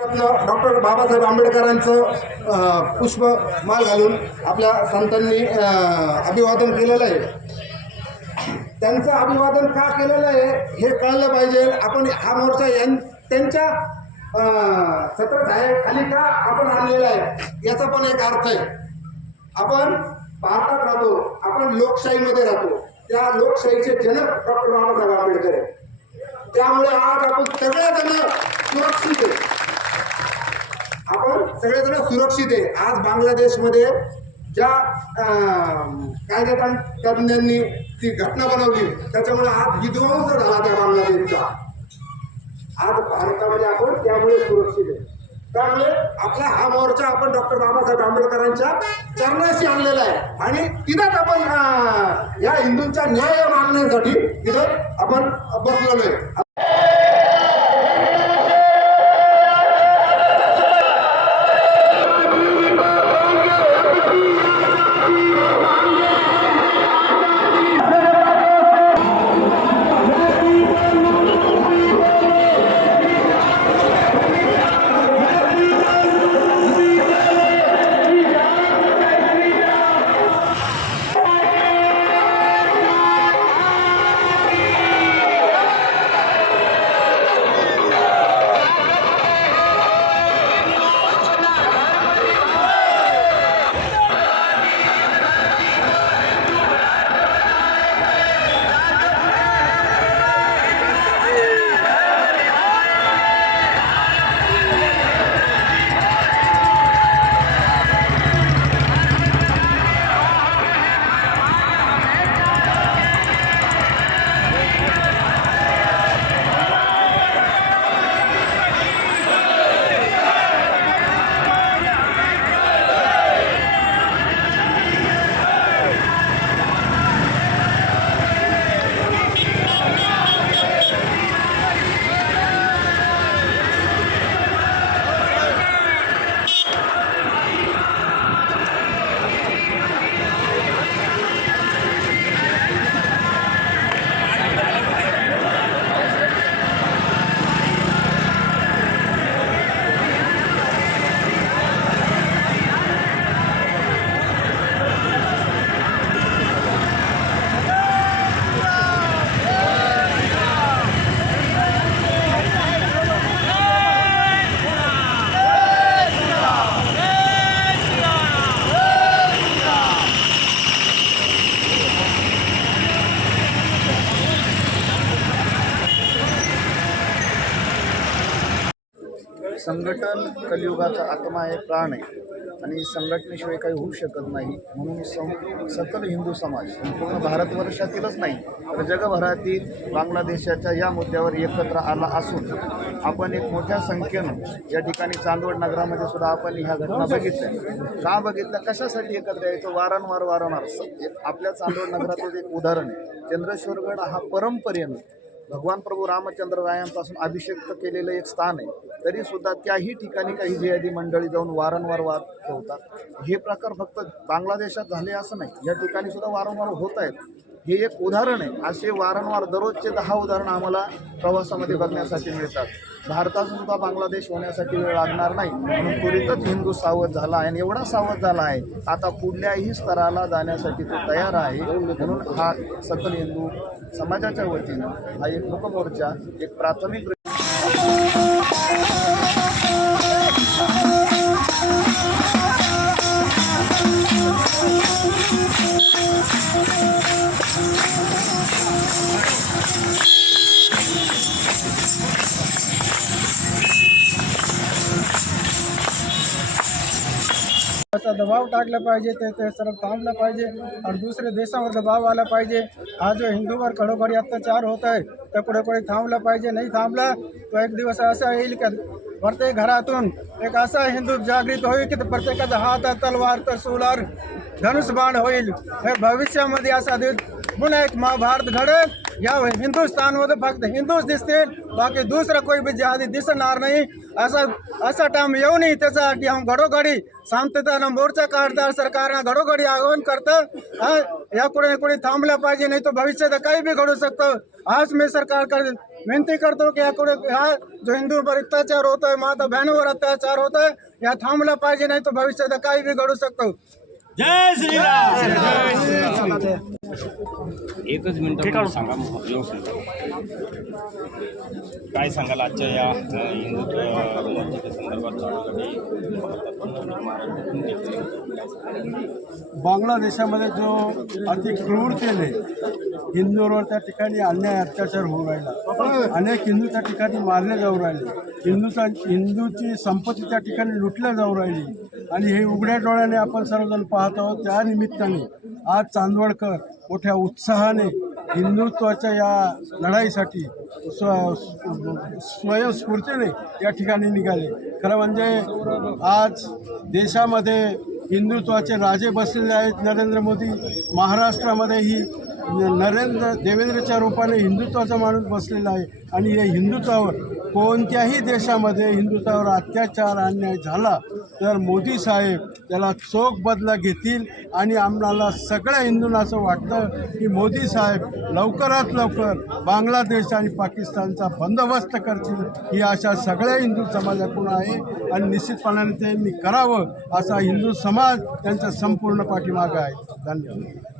Doctor Babasaheb आंबेडकरांचं पुष्प माल घालून आपल्या संतांनी अभिवादन केलेलं आहे. त्यांचं अभिवादन का केलेलं आहे हे कळलं पाहिजे. आपण हा मोर्चा यां त्यांच्या सत्रच आहे खाली का आपण आणलेला आहे याचा पण एक अर्थ आहे. आपण भारतात राहतो आपण लोकशाहीमध्ये राहतो. त्या लोकशाहीचे जनक डॉक्टर बाबासाहेब आंबेडकर आहे त्यामुळे आज आपण सगळेजण सुरक्षित आहे. आपण सगळेजण सुरक्षित आहे. आज बांगलादेशमध्ये ज्या अं, कायदा तज्ञांनी ती घटना बनवली त्याच्यामुळे आज विध्वंस झाला त्या बांगलादेशचा. आज भारतामध्ये आपण त्यामुळे सुरक्षित आहे. त्यामुळे आपला हा मोर्चा आपण डॉक्टर बाबासाहेब आंबेडकरांच्या चरणाशी आणलेला आहे. आणि तिथंच आपण या हिंदूंचा न्याय मागण्यासाठी तिथं आपण बसलेलो आहे. संघटन कलियुगाचा आत्मा आहे प्राण आहे. आणि संघटनेशिवाय काही होऊ शकत नाही. म्हणून सं सकल हिंदू समाज पूर्ण भारतवर्षातीलच नाही तर जगभरातील बांगलादेशाच्या या मुद्द्यावर एकत्र आला असून आपण एक मोठ्या संख्येनं या ठिकाणी चांदवड नगरामध्ये सुद्धा आपण ह्या घटना बघितल्या. का बघितल्या? कशासाठी एकत्र यायचं? वारंवार वारंवार. आपल्या चांदवड नगराचं एक उदाहरण आहे चंद्रेश्वरगड हा परंपरेनं भगवान प्रभू रामचंद्र रायांपासून अभिषेक केलेलं एक स्थान आहे. तरी सुद्धा त्याही ठिकाणी काही जिहादी मंडळी जाऊन वारंवार वाद ठेवतात. हे प्रकार फक्त बांगलादेशात झाले असं नाही. या ठिकाणी सुद्धा वारंवार होत आहेत. हे एक उदाहरण आहे. असे वारंवार दररोजचे दहा उदाहरणं आम्हाला प्रवासामध्ये बघण्यासाठी मिळतात. भारताचा सुद्धा बांगलादेश होण्यासाठी वेळ लागणार नाही. म्हणून त्वरितच हिंदू सावध झाला आहे आणि एवढा सावध झाला आहे आता पुढल्याही स्तराला जाण्यासाठी तो तयार आहे. म्हणून हा सकल हिंदू समाजाच्या वतीनं हा एक मुखमोर्चा एक प्राथमिक असा दबाव टाकला पाहिजे ते ते सर्व थांबलं पाहिजे आणि दुसऱ्या देशावर दबाव आला पाहिजे. हा जो हिंदूवर खडोखडी अत्याचार होत आहे तर कुठे कुठे थांबला पाहिजे नाही थांबला तो एक दिवस असा येईल का? प्रत्येक घरातून एक असा हिंदू जागृत होईल की प्रत्येकाचा हात तलवार तर सोलार धनुष्यबाण होईल. हे भविष्यामध्ये असा दिवस पुन्हा एक महाभारत घडेल. या हिंदुस्थानमध्ये फक्त हिंदूच दिसतील बाकी दुसरं कोई बी जहादी दिसणार नाही. असा असा टाइम येऊ नये त्याच्यासाठी हम घडोघडी शांततेनं मोर्चा काढतात सरकारनं घडोघडी आवाहन करतं. हा, या कुठे कुठे थांबलं पाहिजे नाही तर भविष्यात काही बी घडू शकतं. आज मी सरकारकडे विनंती करतो की याकडे हा जो हिंदूंवर अत्याचार होतोय आहे माता बहिणीवर अत्याचार होतोय आहे या थांबला पाहिजे नाही तर भविष्यात काही बी घडू शकतो. जय श्रीराम! एकच मिनिट सांगा काय सांगाल आजच्या या हिंदुत्व मोर्चाच्या संदर्भात बांगलादेशामध्ये जो अति क्रूरतेने हिंदूंवर त्या ठिकाणी अन्याय अत्याचार होऊ राहिला. अनेक हिंदू त्या ठिकाणी मारले जाऊ राहिले. हिंदूचा हिंदूची संपत्ती त्या ठिकाणी लुटल्या जाऊ राहिली. आणि हे उघड्या डोळ्याने आपण सर्वजण पाहत आहोत. त्या निमित्ताने आज चांदवडकर मोठ्या उत्साहाने हिंदुत्वाच्या या लढाईसाठी स्व स्वयंस्फूर्तीने या ठिकाणी निघाले. खरं म्हणजे आज देशामध्ये हिंदुत्वाचे राजे बसलेले आहेत नरेंद्र मोदी. महाराष्ट्रामध्येही नरेंद्र देवेंद्रच्या रूपाने हिंदुत्वाचा माणूस बसलेला आहे. आणि या हिंदुत्वावर कोणत्याही देशामध्ये हिंदुत्वावर अत्याचार अन्याय झाला तर मोदी साहेब त्याला चोख बदला घेतील आणि आम्हाला सगळ्या हिंदूंना असं वाटतं की मोदी साहेब लवकरात लवकर बांगलादेश आणि पाकिस्तानचा बंदोबस्त करतील. ही आशा सगळ्या हिंदू समाजाकडून आहे आणि निश्चितपणाने त्यांनी करावं असा हिंदू समाज त्यांचा संपूर्ण पाठीमागं आहे. धन्यवाद.